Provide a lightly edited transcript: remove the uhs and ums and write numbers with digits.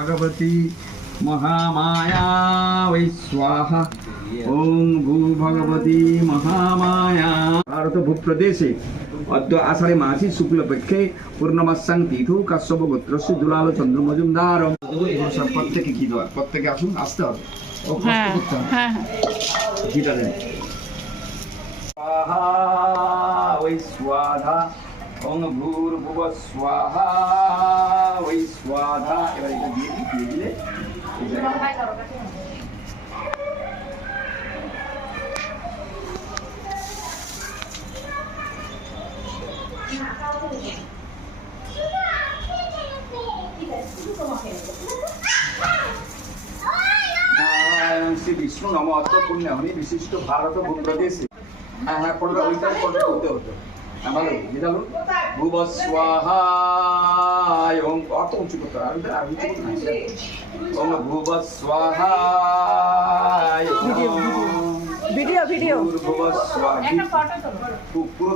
भगवती महामाया वै स्वाहा। ओम भू भगवती महामाया। भारत भूप्रदेशे अद्य आषाढ़े मासी शुक्लपक्षे पूर्णमास्यां तीथौ काश्यप गोत्रस्य दुलाल चंद्र मजुमदार। प्रत्येके की দেওয়া, প্রত্যেকে আসুন, আসতে হবে। ও কষ্ট করতে হবে। হ্যাঁ ঘিটা দেন। स्वाहा वै स्वाहा। ओम भूर्भुवः स्वाहा वै स्वाहा। এবার এটা দিয়ে দিলে नारायण श्री विष्णु नमो अत्र पुण्य हनि विशिष्ट भारत भूप्रदेशे। हाँ हाँ कोणता ओइटाই করতে হতো। ভালো যেটা বলুন ভুব স্বাহা এবং অত উঁচু করতে আর এটা আর উঁচু করতে না। ওম ভুব স্বাহা। ভিডিও ভুব স্বাহা। একটা ফটো তোলো পুরো